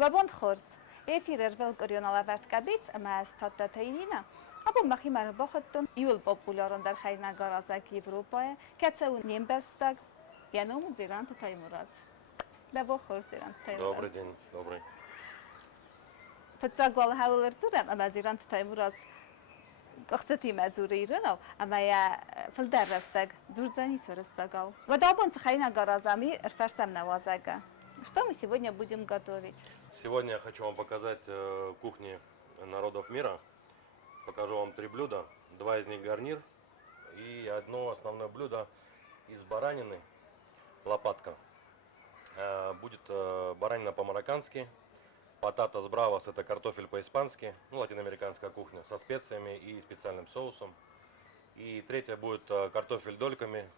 Լավոն խորձ, էֆիր երվել կրյոնալավարդ կաբից, մայս թատտաթայինինա, ապո մախի մարաբոխտտուն իուլ պոպուլարոն դար խայնա գարազակ Եվրոպայը, կացա ու նեմբեստակ, յանոմ ու ձիրան թայմուրած. Լավո խորձ ձիրան թայմուրած. Добрый день, добрый. Պծագուալ հավուլր ձուրան, ամա ձիրան թայմուրած կողսետի մեծուրը իրենով, ամայա ֆլդարաստակ ձուրձանի սորստակալ. Водобон цхайна гаразами рфарсам навазага. Что мы сегодня будем готовить? Сегодня я хочу вам показать кухни народов мира. Покажу вам 3 блюда. 2 из них гарнир и одно основное блюдо из баранины, лопатка. Будет баранина по-мароккански, пататас бравос — это картофель по-испански, ну, латиноамериканская кухня, со специями и специальным соусом. И третье будет картофель дольками,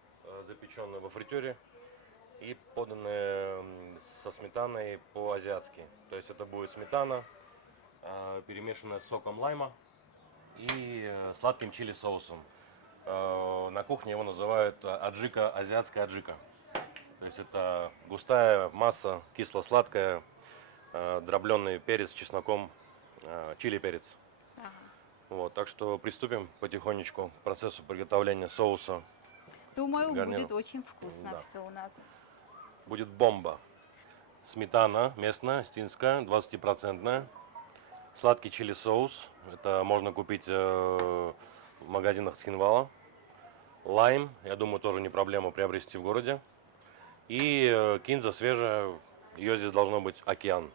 запеченный во фритюре и поданный со сметаной по-азиатски. То есть это будет сметана, перемешанная с соком лайма и сладким чили соусом. На кухне его называют аджика, азиатская аджика. То есть это густая масса, кисло-сладкая, дробленый перец с чесноком, чили перец. Ага. Вот, так что приступим потихонечку к процессу приготовления соуса. Думаю, гарнира. будет очень вкусно Да. все у нас. Будет бомба. Сметана местная, стинская, 20%. Сладкий чили соус. Это можно купить в магазинах Цхинвала. Лайм, я думаю, тоже не проблема приобрести в городе. И кинза свежая, ее здесь должно быть океан.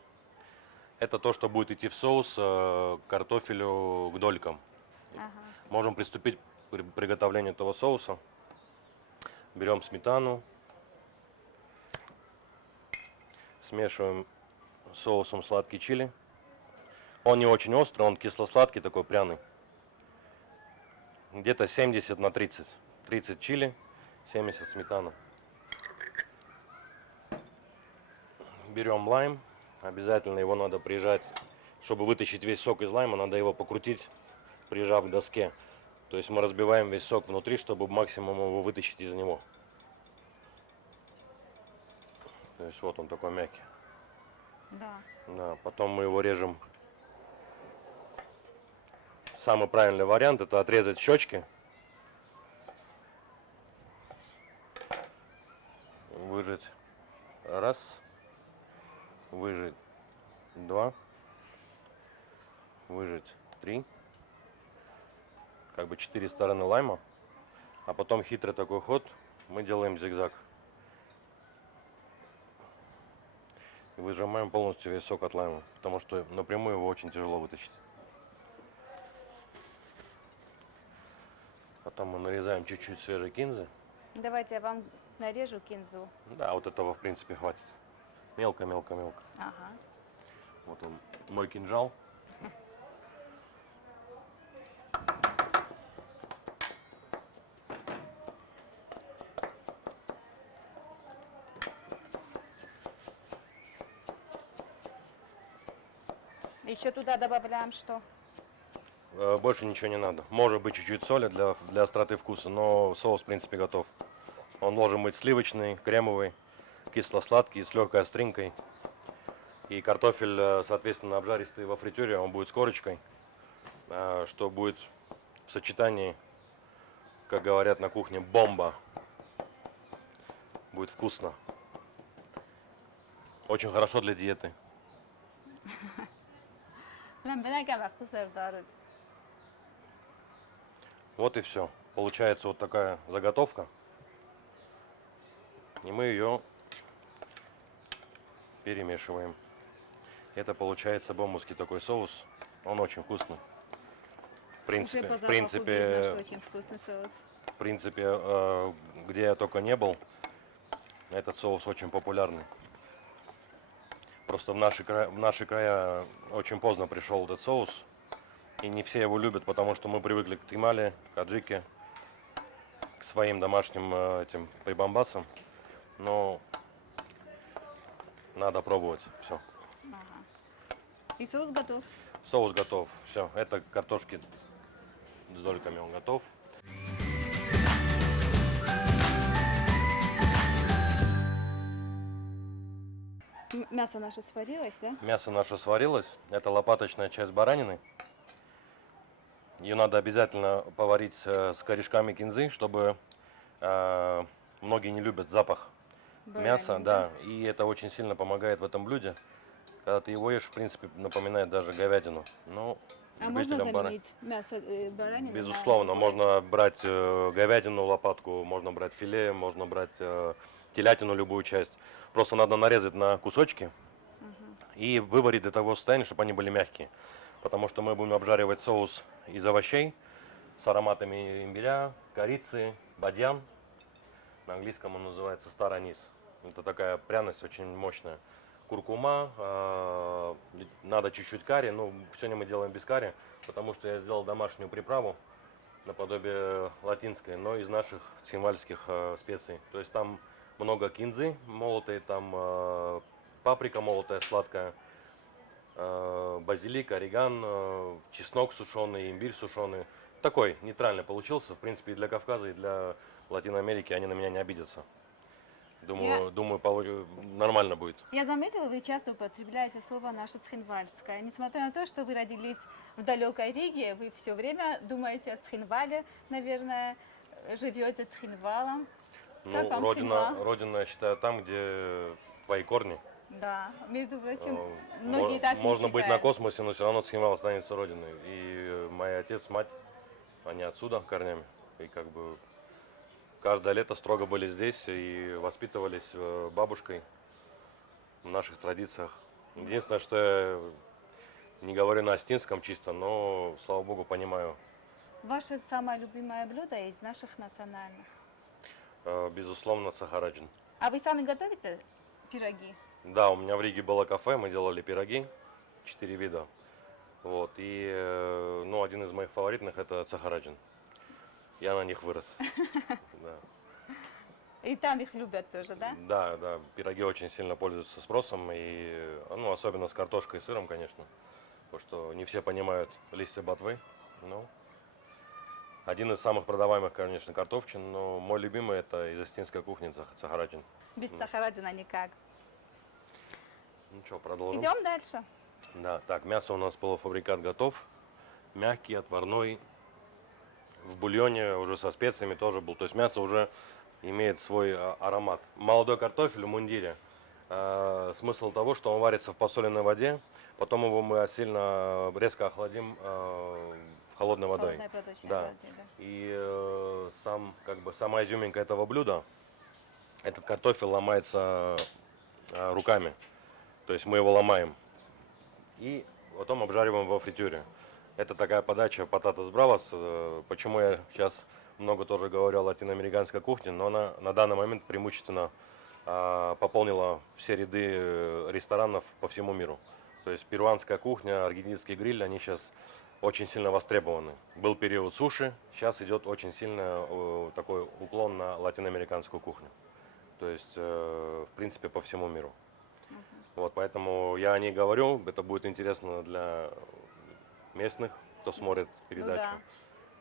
Это то, что будет идти в соус к картофелю, к долькам. Ага. Можем приступить к приготовлению этого соуса. Берем сметану, смешиваем с соусом сладкий чили. Он не очень острый, он кисло-сладкий, такой пряный. Где-то 70 на 30. 30 чили, 70 сметана. Берем лайм. Обязательно его надо прижать, чтобы вытащить весь сок из лайма, надо его покрутить, прижав к доске. То есть мы разбиваем весь сок внутри, чтобы максимум его вытащить из него. То есть вот он такой мягкий. Да. Да, потом мы его режем. Самый правильный вариант — это отрезать щечки. Выжать раз. Выжать 2, выжать 3, как бы 4 стороны лайма, а потом хитрый такой ход, мы делаем зигзаг. И выжимаем полностью весь сок от лайма, потому что напрямую его очень тяжело вытащить. Потом мы нарезаем чуть-чуть свежей кинзы. Давайте я вам нарежу кинзу. Да, вот этого в принципе хватит. Мелко-мелко-мелко. Ага. Вот он, мой кинжал. Еще туда добавляем что? Больше ничего не надо. Может быть чуть-чуть соли для остроты вкуса, но соус в принципе готов. Он должен быть сливочный, кремовый, кисло-сладкий, с легкой остринкой. И картофель, соответственно, обжаристый во фритюре, он будет с корочкой, что будет в сочетании, как говорят на кухне, бомба. Будет вкусно. Очень хорошо для диеты. Вот и все. Получается вот такая заготовка. И мы ее перемешиваем. Это получается бомбовский такой соус. Он очень вкусный. В принципе, где я только не был, этот соус очень популярный. Просто в наши края очень поздно пришел этот соус. И не все его любят, потому что мы привыкли к тимале, к аджике, к своим домашним этим прибамбасам. Но надо пробовать. Все. Ага. И соус готов? Соус готов. Все. Это картошки с дольками, он готов. Мясо наше сварилось, да? Мясо наше сварилось. Это лопаточная часть баранины. Ее надо обязательно поварить с корешками кинзы, чтобы многие не любят запах мяса, Баранины, да. И это очень сильно помогает в этом блюде. Когда ты его ешь, в принципе, напоминает даже говядину. Ну, А можно любителям заменить мясо баранины? безусловно, на можно брать говядину, лопатку, можно брать филе, можно брать телятину, любую часть. Просто надо нарезать на кусочки и выварить до того состояния, чтобы они были мягкие. Потому что мы будем обжаривать соус из овощей с ароматами имбиря, корицы, бадьян. На английском он называется стар анис. Это такая пряность очень мощная. Куркума, надо чуть-чуть карри. Ну, сегодня мы делаем без карри, потому что я сделал домашнюю приправу наподобие латинской, но из наших цхинвальских специй. То есть там много кинзы молотой, там паприка молотая, сладкая, базилик, ореган, чеснок сушеный, имбирь сушеный. Такой нейтральный получился. В принципе, и для Кавказа, и для Латинской Америки они на меня не обидятся. Думаю, нормально будет. Я заметила, вы часто употребляете слово «наше цхинвальское». Несмотря на то, что вы родились в далекой Риге, вы все время думаете о Цхинвале, наверное, живете Цхинвалом. Как вам Ну, Цхинвал? родина, я считаю, там, где твои корни. Да, между прочим, многие так не Можно быть на считают. космосе, но все равно Цхинвал останется родиной. И мой отец, мать, они отсюда корнями. И как бы каждое лето строго были здесь и воспитывались бабушкой в наших традициях. Единственное, что я не говорю на астинском чисто, но, слава богу, понимаю. Ваше самое любимое блюдо из наших национальных? Безусловно, сахараджин. А вы сами готовите пироги? Да, у меня в Риге было кафе, мы делали пироги, 4 вида. Вот, и ну, один из моих фаворитных это сахараджин. Я на них вырос. Да. И там их любят тоже, да? Да, да, пироги очень сильно пользуются спросом, и, ну, особенно с картошкой и сыром, конечно, потому что не все понимают листья ботвы. Ну, один из самых продаваемых, конечно, картофчин, но мой любимый это из астинской кухни сахараджин. Без сахараджина никак. Ну что, продолжим? Идем дальше. Да, так, мясо у нас полуфабрикат готов, мягкий, отварной, в бульоне уже со специями тоже был, то есть мясо уже имеет свой аромат. Молодой картофель в мундире. Смысл того, что он варится в посоленной воде, потом его мы сильно резко охладим в холодной водой. Холодной проточной Да. воде, да. И сама изюминка этого блюда, этот картофель ломается руками. То есть мы его ломаем и потом обжариваем во фритюре. Это такая подача пататас бравас. Почему я сейчас много тоже говорю о латиноамериканской кухне, но она на данный момент преимущественно пополнила все ряды ресторанов по всему миру. То есть перуанская кухня, аргентинский гриль, они сейчас очень сильно востребованы. Был период суши, сейчас идет очень сильно такой уклон на латиноамериканскую кухню. То есть, в принципе, по всему миру. Вот, поэтому я о ней говорю, это будет интересно для местных, кто смотрит передачу. да.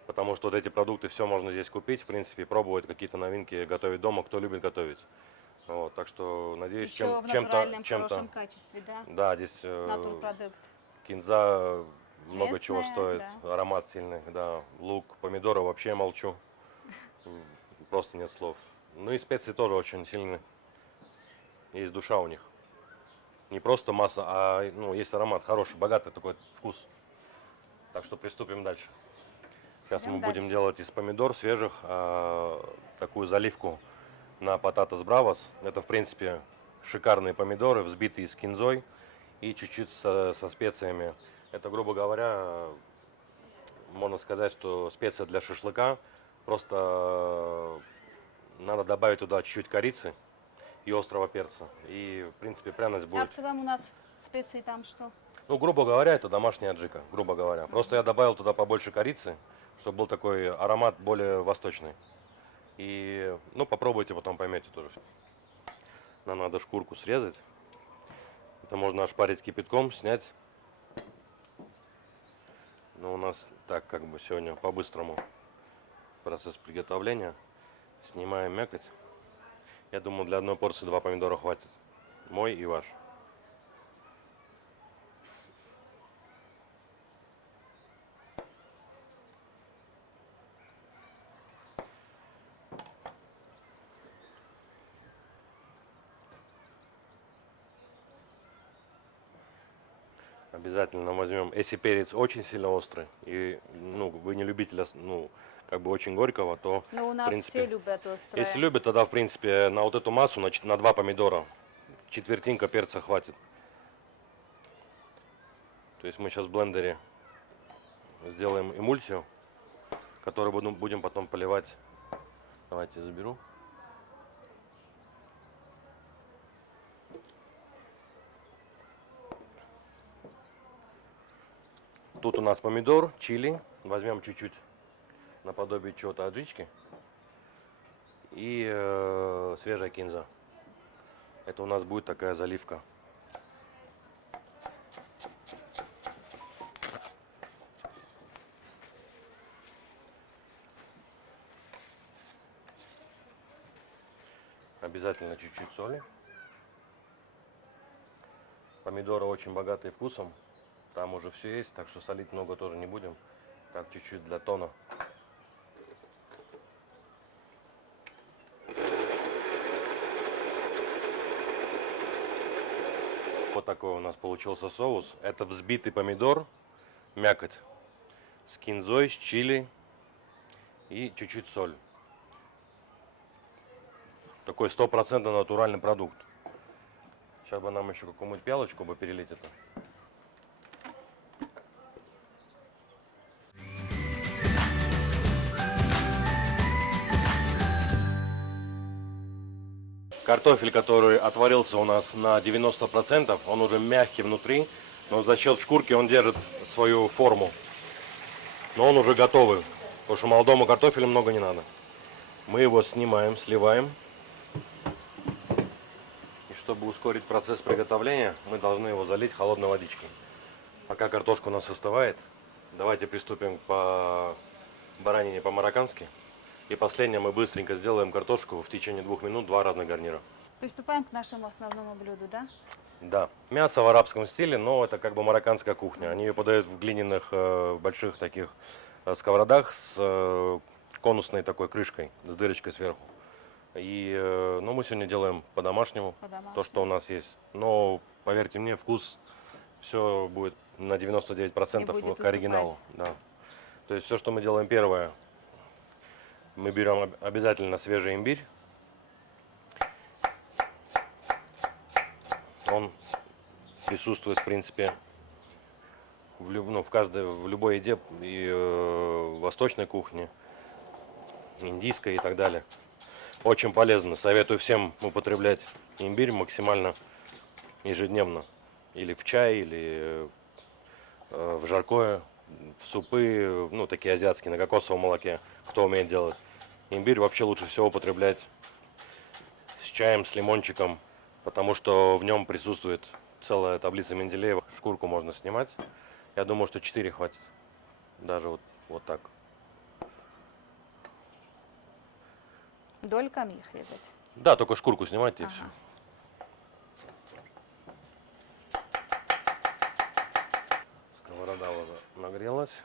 Потому что вот эти продукты все можно здесь купить, в принципе, пробовать какие-то новинки, готовить дома, кто любит готовить. Вот, так что, надеюсь, Еще в чем-то, натуральном хорошем качестве, да? да, здесь Натурпродукт. кинза много чего Местная, стоит, да. аромат сильный, да, лук, помидоры вообще молчу, просто нет слов. Ну и специи тоже очень сильные, есть душа у них. Не просто масса, а ну, есть аромат хороший, богатый такой вкус. Так что приступим дальше. Сейчас Идем мы будем дальше. делать из помидор свежих такую заливку на пататас бравас. Это, в принципе, шикарные помидоры, взбитые с кинзой и чуть-чуть со специями. Это, грубо говоря, можно сказать, что специя для шашлыка. Просто надо добавить туда чуть-чуть корицы и острого перца. И, в принципе, пряность А будет. в целом у нас специи там что? Ну, грубо говоря, это домашняя аджика, грубо говоря. Просто я добавил туда побольше корицы, чтобы был такой аромат более восточный. И, ну, попробуйте, потом поймете тоже. Нам надо шкурку срезать. Это можно ошпарить кипятком, снять. Но у нас так, как бы сегодня по-быстрому процесс приготовления. Снимаем мякоть. Я думаю, для одной порции 2 помидора хватит. Мой и ваш. Обязательно возьмем. Если перец очень сильно острый и ну, вы не любитель ну, как бы очень горького, то Но у в нас принципе, все любят острое. если любят, тогда в принципе на вот эту массу на 2 помидора четвертинка перца хватит. То есть мы сейчас в блендере сделаем эмульсию, которую будем потом поливать. Давайте заберу. Тут у нас помидор, чили. Возьмем чуть-чуть наподобие чего-то аджички. И свежая кинза. Это у нас будет такая заливка. Обязательно чуть-чуть соли. Помидоры очень богатые вкусом. Там уже все есть, так что солить много тоже не будем. Так, чуть-чуть для тона. Вот такой у нас получился соус. Это взбитый помидор, мякоть, с кинзой, с чили и чуть-чуть соль. Такой 100% натуральный продукт. Сейчас бы нам еще какую-нибудь пялочку бы перелить это. Картофель, который отварился у нас на 90%, он уже мягкий внутри, но за счет шкурки он держит свою форму. Но он уже готовый, потому что молодому картофелю много не надо. Мы его снимаем, сливаем. И чтобы ускорить процесс приготовления, мы должны его залить холодной водичкой. Пока картошка у нас остывает, давайте приступим по баранине по-мароккански. И последнее, мы быстренько сделаем картошку в течение 2 минут, 2 разных гарнира. Приступаем к нашему основному блюду, да? Да, мясо в арабском стиле, но это как бы марокканская кухня. Они ее подают в глиняных больших таких сковородах с конусной такой крышкой, с дырочкой сверху. И ну, мы сегодня делаем по-домашнему, то, что у нас есть. Но поверьте мне, вкус все будет на 99% к оригиналу. Да. То есть все, что мы делаем первое, мы берем обязательно свежий имбирь. Он присутствует, в принципе, в любой еде, и в восточной кухне, индийской и так далее. Очень полезно. Советую всем употреблять имбирь максимально ежедневно. Или в чай, или в жаркое, в супы, ну, такие азиатские, на кокосовом молоке, кто умеет делать. Имбирь вообще лучше всего употреблять с чаем, с лимончиком, потому что в нем присутствует целая таблица Менделеева. Шкурку можно снимать. Я думаю, что 4 хватит. Даже вот так. Дольками их резать. Да, только шкурку снимайте и все. Сковорода уже нагрелась.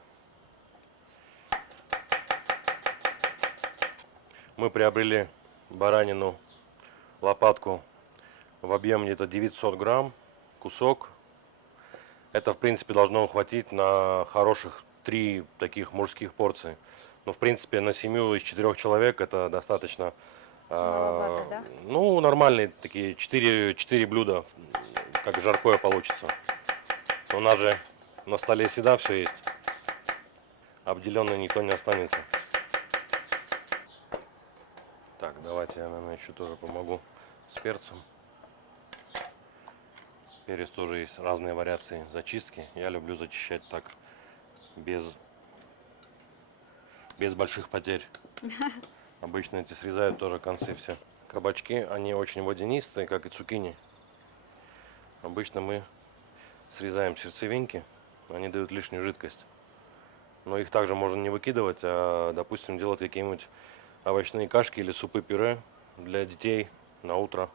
Мы приобрели баранину, лопатку в объеме где-то 900 грамм, кусок. Это, в принципе, должно хватить на хороших 3 таких мужских порции. Ну, в принципе, на семью из 4 человек это достаточно. Маловато, да? Ну, нормальные такие 4 блюда, как жаркое получится. У нас же на столе всегда все есть. Обделенный никто не останется. Так, давайте я, наверное, еще тоже помогу с перцем. Перец тоже есть разные вариации зачистки. Я люблю зачищать так, без больших потерь. Обычно эти срезают тоже концы все. Кабачки, они очень водянистые, как и цукини. Обычно мы срезаем сердцевинки, они дают лишнюю жидкость. Но их также можно не выкидывать, а, допустим, делать какие-нибудь овощные кашки или супы-пюре для детей на утро.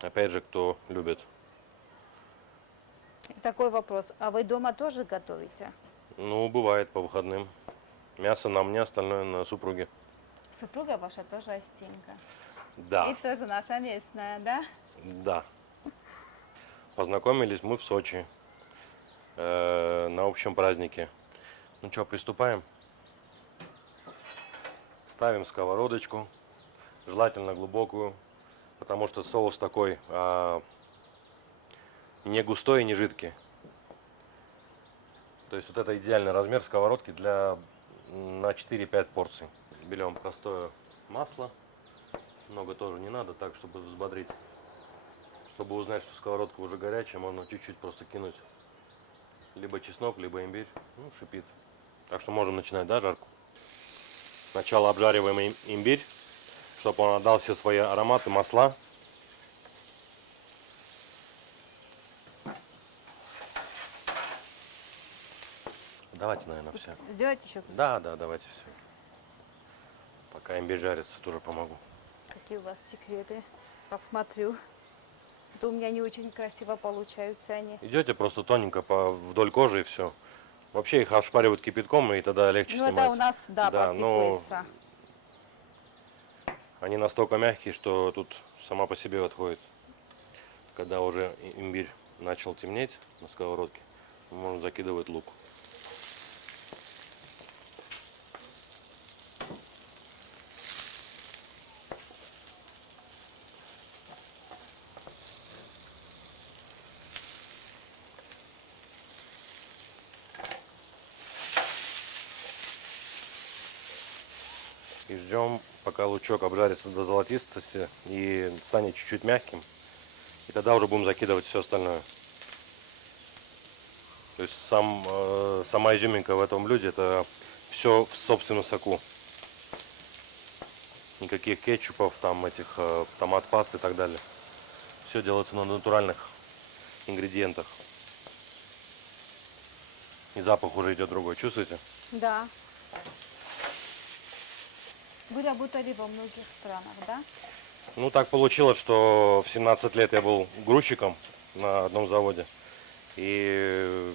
Опять же, кто любит. Такой вопрос. А вы дома тоже готовите? Ну, бывает по выходным. Мясо на мне, остальное на супруге. Супруга ваша тоже астинка. Да. И тоже наша местная, да? Да. Познакомились мы в Сочи на общем празднике. Ну что, приступаем? Ставим сковородочку, желательно глубокую, потому что соус такой не густой и не жидкий. То есть вот это идеальный размер сковородки на 4-5 порций. Берем простое масло, много тоже не надо, так чтобы взбодрить. Чтобы узнать, что сковородка уже горячая, можно чуть-чуть просто кинуть либо чеснок, либо имбирь. Ну, шипит. Так что можем начинать, да, жарку? Сначала обжариваем имбирь, чтобы он отдал все свои ароматы, масла. Давайте, наверное, все. Сделайте еще кусок. Да, давайте все. Пока имбирь жарится, тоже помогу. Какие у вас секреты? Посмотрю. Это у меня не очень красиво получаются они. Идете просто тоненько вдоль кожи и все. Вообще их ошпаривают кипятком, и тогда легче Ну снимать. это у нас, да, Да, но практикуется. они настолько мягкие, что тут сама по себе отходит. Когда уже имбирь начал темнеть на сковородке, можно закидывать лук. И ждем, пока лучок обжарится до золотистости и станет чуть-чуть мягким. И тогда уже будем закидывать все остальное. То есть сама изюминка в этом блюде — это все в собственном соку. Никаких кетчупов, томат паст и так далее. Все делается на натуральных ингредиентах. И запах уже идет другой. Чувствуете? Да. Вы работали во многих странах, да? Ну, так получилось, что в 17 лет я был грузчиком на одном заводе. И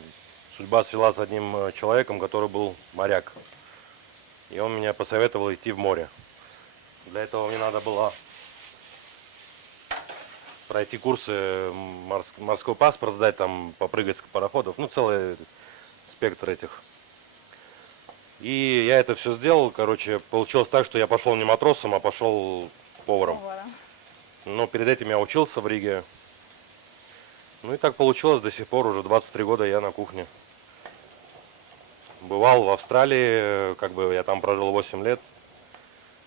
судьба свела с одним человеком, который был моряк. И он меня посоветовал идти в море. Для этого мне надо было пройти курсы, морской паспорт сдать, там, попрыгать с пароходов. Ну, целый спектр этих. И я это все сделал. Короче, получилось так, что я пошел не матросом, а пошел поваром. Но перед этим я учился в Риге. Ну и так получилось, до сих пор уже 23 года я на кухне. Бывал в Австралии, я там прожил 8 лет.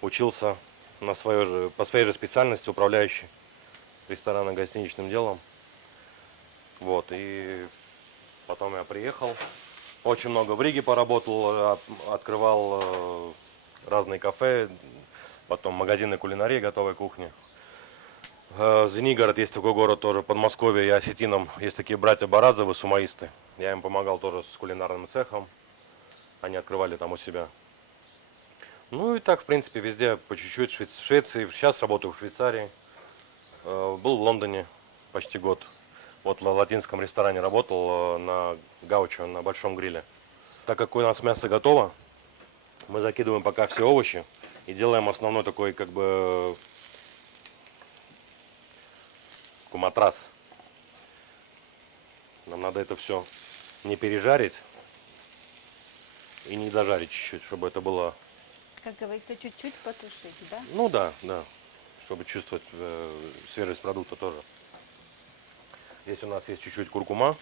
Учился по своей же специальности, управляющий ресторанно-гостиничным делом. Вот, и потом я приехал. Очень много в Риге поработал, открывал разные кафе, потом магазины кулинарии, готовой кухни. Звенигород, есть такой город тоже, Подмосковье, я осетином. Есть такие братья Барадзевы, сумаисты. Я им помогал тоже с кулинарным цехом. Они открывали там у себя. Ну и так, в принципе, везде по чуть-чуть. В Швеции, сейчас работаю в Швейцарии. Был в Лондоне почти год. Вот в латинском ресторане работал на гаучо, на большом гриле. Так как у нас мясо готово, мы закидываем пока все овощи и делаем основной такой матрас. Нам надо это все не пережарить и не дожарить чуть-чуть, чтобы это было... Как говорится, чуть-чуть потушить, да? Ну да, чтобы чувствовать свежесть продукта тоже. Здесь у нас есть чуть-чуть куркума,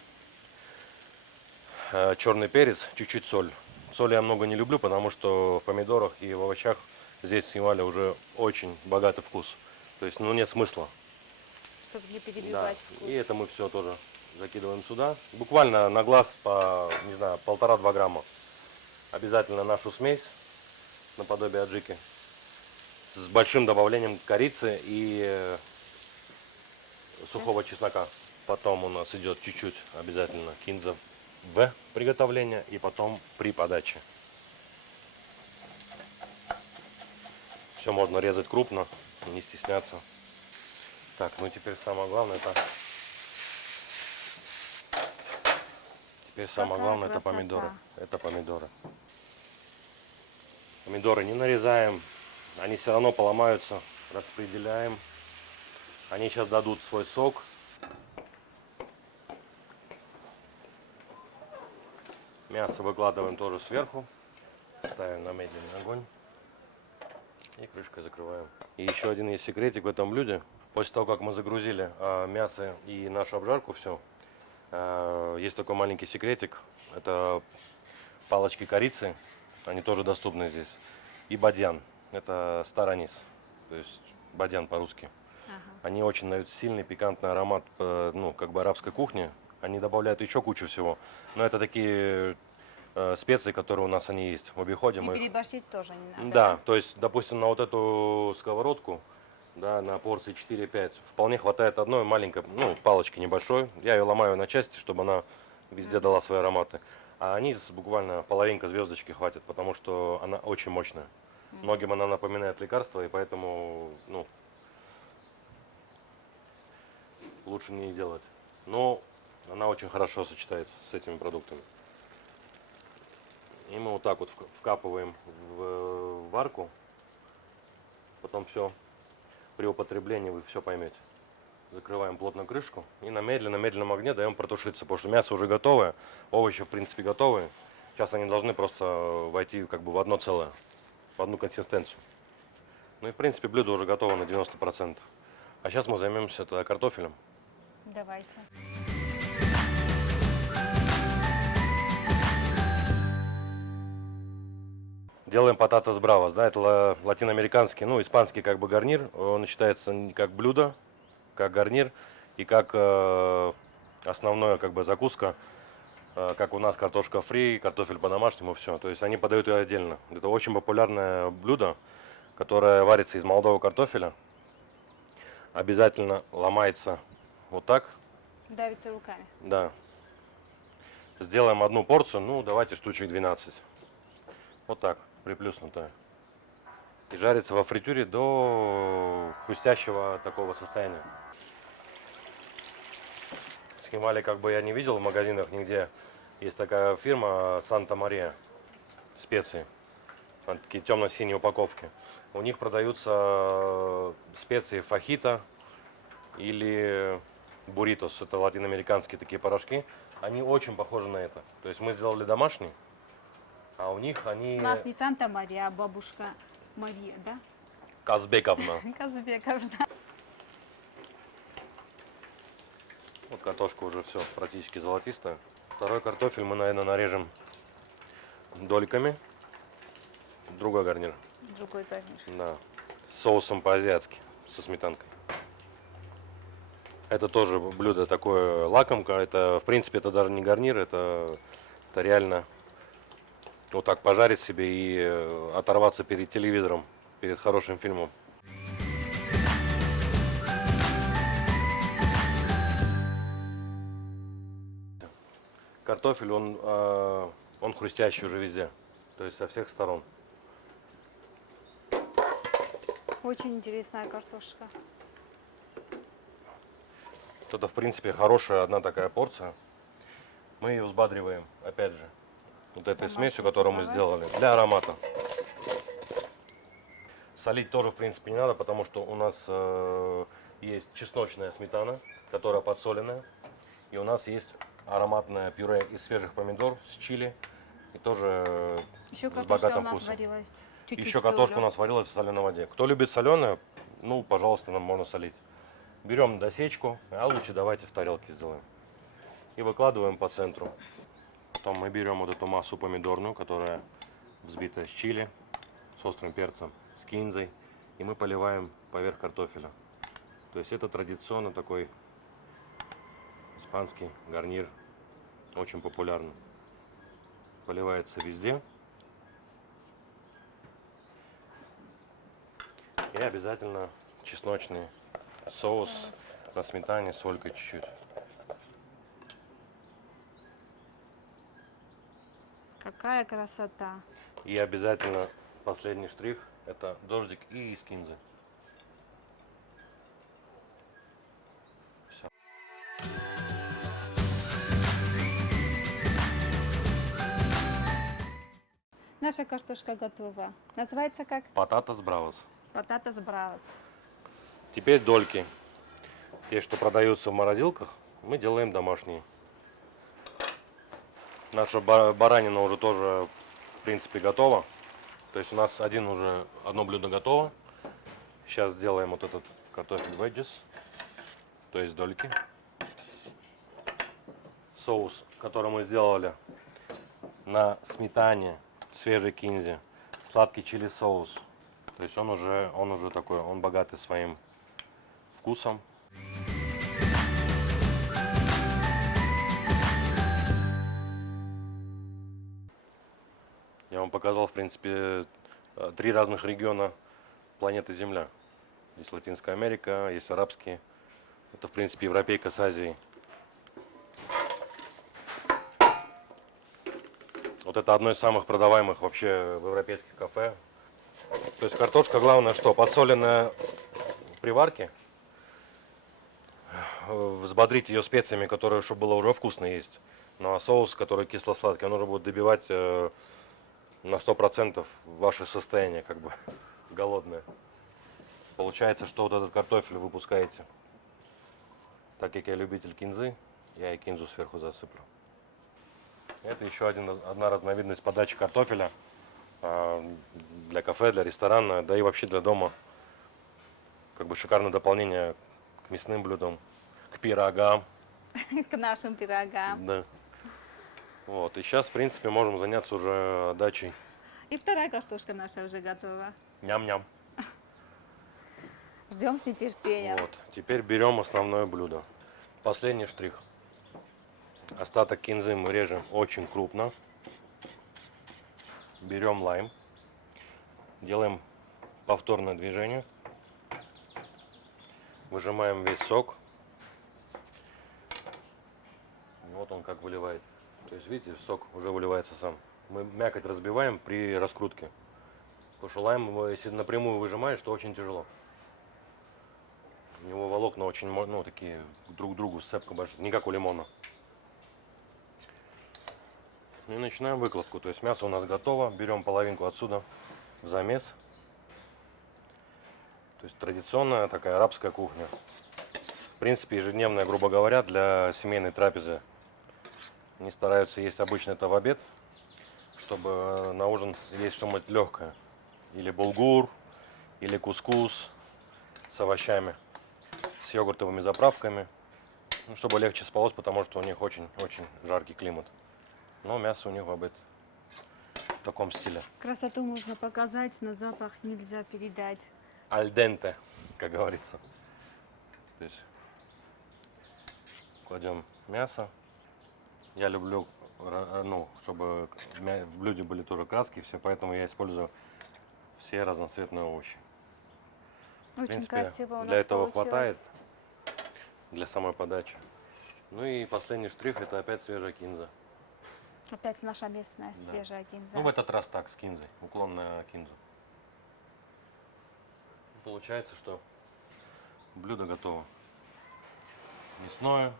черный перец, чуть-чуть соль. Соли я много не люблю, потому что в помидорах и в овощах здесь в Ямале уже очень богатый вкус. То есть, нет смысла. Чтобы не перебивать вкус. И это мы все тоже закидываем сюда. Буквально на глаз по, не знаю, 1,5-2 грамма. Обязательно нашу смесь, наподобие аджики, с большим добавлением корицы и сухого чеснока. Потом у нас идет чуть-чуть обязательно кинза в приготовление и потом при подаче. Все можно резать крупно, не стесняться. Так, ну теперь самое главное это помидоры. Это помидоры. Помидоры не нарезаем, они все равно поломаются. Распределяем. Они сейчас дадут свой сок. Мясо выкладываем тоже сверху. Ставим на медленный огонь. И крышкой закрываем. И еще один есть секретик в этом блюде. После того, как мы загрузили мясо и нашу обжарку, все, есть такой маленький секретик. Это палочки корицы. Они тоже доступны здесь. И бадьян. Это старанис. То есть бадьян по-русски. Они очень дают сильный пикантный аромат, ну, как бы арабской кухни. Они добавляют еще кучу всего. Но это такие специи, которые у нас они есть в обиходе. И Мы их- переборщить тоже не надо. Да, то есть, допустим, на вот эту сковородку, да, на порции 4-5 вполне хватает одной маленькой, ну, палочки небольшой. Я ее ломаю на части, чтобы она везде дала свои ароматы. А анис буквально половинка звездочки хватит, потому что она очень мощная. Многим она напоминает лекарство, и поэтому, ну, лучше не делать. Но она очень хорошо сочетается с этими продуктами. И мы вот так вот вкапываем в варку. Потом все, при употреблении вы все поймете. Закрываем плотно крышку и на медленном огне даем протушиться, потому что мясо уже готовое, овощи в принципе готовые. Сейчас они должны просто войти как бы в одно целое, в одну консистенцию. Ну и в принципе блюдо уже готово на 90%. А сейчас мы займемся картофелем. Давайте. Делаем пататас бравос, да, это латиноамериканский, ну, испанский как бы гарнир. Он считается не как блюдо, как гарнир и как основная как бы закуска, как у нас картошка фри, картофель по-домашнему, все. То есть они подают ее отдельно. Это очень популярное блюдо, которое варится из молодого картофеля. Обязательно ломается вот так, Давите руками. да. Сделаем одну порцию, ну, давайте штучек 12. Вот так, приплюснутая. И жарится во фритюре до хрустящего такого состояния. Схемали как бы я не видел в магазинах нигде. Есть такая фирма Санта-Мария, специи. Там такие темно-синие упаковки. У них продаются специи фахита или буритос. Это латиноамериканские такие порошки. Они очень похожи на это. То есть мы сделали домашний, а у них они... У нас не Санта-Мария, а бабушка Мария, да? Казбековна. Казбековна. Вот картошка уже все практически золотистая. Второй картофель мы, наверное, нарежем дольками. Другой гарнир. Другой гарнир. Да. С соусом по-азиатски, со сметанкой. Это тоже блюдо такое лакомка. Это, в принципе, это даже не гарнир, это реально вот так пожарить себе и оторваться перед телевизором, перед хорошим фильмом. Картофель, он хрустящий уже везде, то есть со всех сторон. Очень интересная картошка. Это, в принципе, хорошая одна такая порция. Мы ее взбадриваем, опять же, вот этой Домашний смесью, которую мы давайте. сделали, для аромата. Солить тоже, в принципе, не надо, потому что у нас есть чесночная сметана, которая подсоленная. И у нас есть ароматное пюре из свежих помидор с чили. И тоже Еще с картошка у богатым нас вкусом. варилась. Чуть-чуть Еще картошка у солью. нас варилась в соленой воде. Кто любит соленое, ну, пожалуйста, нам можно солить. Берем досечку, а лучше давайте в тарелке сделаем. И выкладываем по центру. Потом мы берем вот эту массу помидорную, которая взбита с чили, с острым перцем, с кинзой. И мы поливаем поверх картофеля. То есть это традиционно такой испанский гарнир, очень популярный. Поливается везде. И обязательно чесночный соус на сметане, солькой чуть-чуть. Какая красота. И обязательно последний штрих — это дождик и из кинзы. Все. Наша картошка готова. Называется как? Пататас бравос. Пататас бравос. Теперь дольки. Те, что продаются в морозилках, мы делаем домашние. Наша баранина уже тоже, в принципе, готова. То есть у нас одно блюдо готово. Сейчас сделаем вот этот картофель wedges, то есть дольки. Соус, который мы сделали на сметане, свежей кинзе, сладкий чили соус. То есть он уже такой, он богатый своим вкусом. Я вам показал, в принципе, 3 разных региона планеты Земля. Есть Латинская Америка, есть арабские. Это, в принципе, европейка с Азией. Вот это одно из самых продаваемых вообще в европейских кафе. То есть картошка, главное, что подсоленная при варке. Взбодрить ее специями, которые, чтобы было уже вкусно есть. Ну а соус, который кисло-сладкий, он уже будет добивать на 100% ваше состояние, как бы, голодное. Получается, что вот этот картофель вы выпускаете. Так как я любитель кинзы, я и кинзу сверху засыплю. Это еще одна разновидность подачи картофеля для кафе, для ресторана, да и вообще для дома. Как бы шикарное дополнение к мясным блюдам, к пирогам. К нашим пирогам. Да. Вот. И сейчас, в принципе, можем заняться уже отдачей. И вторая картошка наша уже готова. Ням-ням. Ждем с нетерпением. Вот. Теперь берем основное блюдо. Последний штрих. Остаток кинзы мы режем очень крупно. Берем лайм. Делаем повторное движение. Выжимаем весь сок. И вот он как выливает. То есть, видите, сок уже выливается сам. Мы мякоть разбиваем при раскрутке. Потому что лайм, если напрямую выжимаешь, то очень тяжело. У него волокна очень, ну, такие друг к другу, сцепка большая, не как у лимона. Ну и начинаем выкладку. То есть мясо у нас готово. Берем половинку отсюда в замес. То есть традиционная такая арабская кухня. В принципе, ежедневная, грубо говоря, для семейной трапезы. Они стараются есть обычно это в обед, чтобы на ужин есть что-нибудь легкое. Или булгур, или кускус с овощами, с йогуртовыми заправками. Ну, чтобы легче спалось, потому что у них очень-очень жаркий климат. Но мясо у них в обед в таком стиле. Красоту можно показать, но запах нельзя передать. Аль денте, как говорится. То есть кладем мясо. Я люблю, ну, чтобы в блюде были тоже краски, все, поэтому я использую все разноцветные овощи. В Очень принципе, красиво у нас для этого получилось. хватает, для самой подачи. Ну и последний штрих — это опять свежая кинза. Опять наша местная Да. свежая кинза. Ну в этот раз так, с кинзой, уклон на кинзу. Получается, что блюдо готово. Мясное,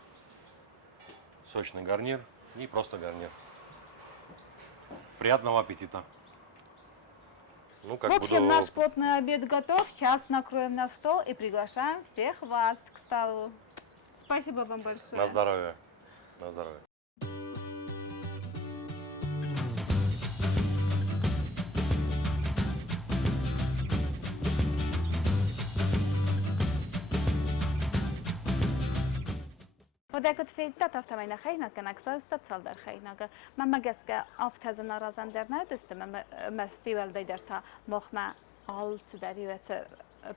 сочный гарнир и просто гарнир. Приятного аппетита! Ну, как В общем, буду... наш плотный обед готов. Сейчас накроем на стол и приглашаем всех вас к столу. Спасибо вам большое. На здоровье. На здоровье. وداكت في تطف تماين خينا كنكسر استتصل در خينا ما مجسك أفتز نرازن در ندست ما مستيول دير تا مخمع آلت داری و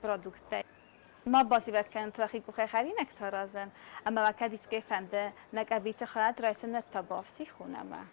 برودكت ما بازی وقت كانت رخي كوخي خرينك ترازن أما وكاديس كيف عنده نك أبيت خلات رئيسنا التبافسي خونما